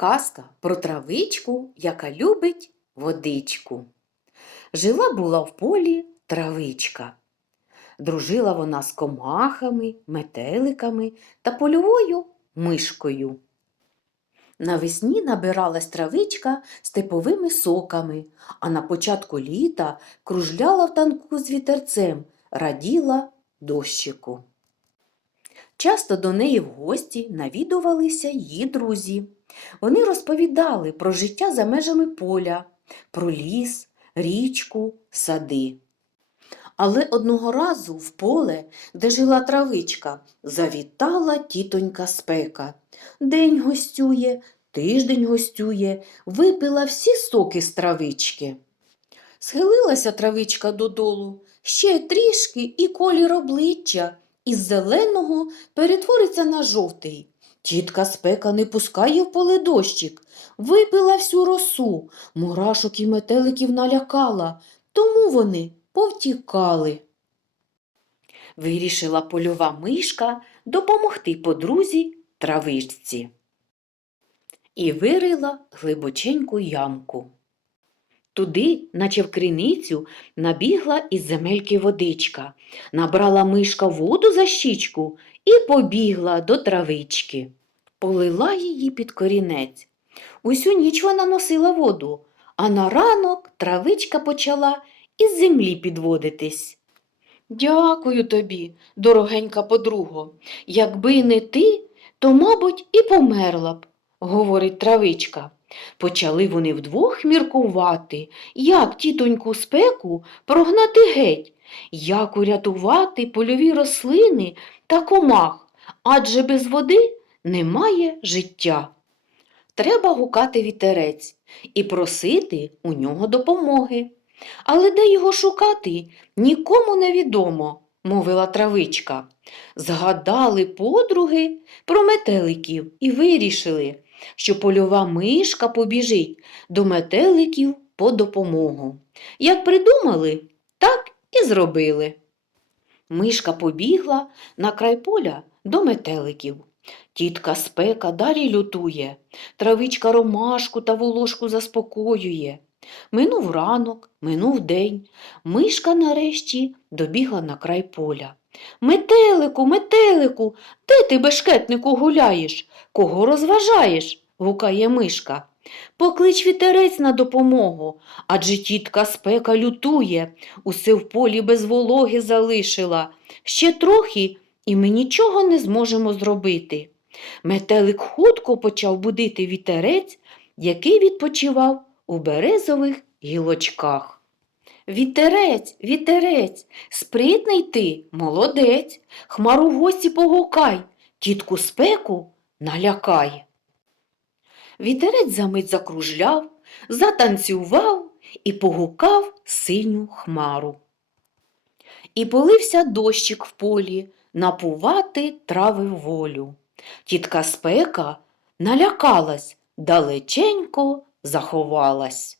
Казка про травичку, яка любить водичку. Жила була в полі травичка. Дружила вона з комахами, метеликами та польовою мишкою. Навесні набиралась травичка степовими соками, а на початку літа кружляла в танку з вітерцем, раділа дощику. Часто до неї в гості навідувалися її друзі. Вони розповідали про життя за межами поля, про ліс, річку, сади. Але одного разу в поле, де жила травичка, завітала тітонька спека. День гостює, тиждень гостює, випила всі соки з травички. Схилилася травичка додолу, ще трішки і колір обличчя із зеленого перетвориться на жовтий. Тітка спека не пускає в поле дощик, випила всю росу, мурашок і метеликів налякала, тому вони повтікали. Вирішила польова мишка допомогти подрузі травичці. І вирила глибоченьку ямку. Туди, наче в криницю, набігла із земельки водичка, набрала мишка воду за щічку і побігла до травички. Полила її під корінець. Усю ніч вона носила воду, а на ранок травичка почала із землі підводитись. Дякую тобі, дорогенька подруго. Якби не ти, то, мабуть, і померла б, говорить травичка. Почали вони вдвох міркувати, як тітоньку спеку прогнати геть, як урятувати польові рослини та комах, адже без води немає життя. Треба гукати вітерець і просити у нього допомоги. Але де його шукати, нікому не відомо, мовила травичка. Згадали подруги про метеликів і вирішили, що польова мишка побіжить до метеликів по допомогу. Як придумали, так і зробили. Мишка побігла на край поля до метеликів. Тітка спека далі лютує, травичка ромашку та волошку заспокоює. Минув ранок, минув день. Мишка нарешті добігла на край поля. Метелику, метелику, де ти, бешкетнику, гуляєш? Кого розважаєш? гукає мишка. Поклич вітерець на допомогу, адже тітка спека лютує, усе в полі без вологи залишила. Ще трохи, і ми нічого не зможемо зробити. Метелик хутко почав будити вітерець, який відпочивав у березових гілочках. Вітерець, вітерець, спритний ти, молодець, хмару в гості погукай, тітку спеку налякай. Вітерець за мить закружляв, затанцював і погукав синю хмару. І полився дощик в полі напувати трави волю. Тітка спека налякалась, далеченько заховалась.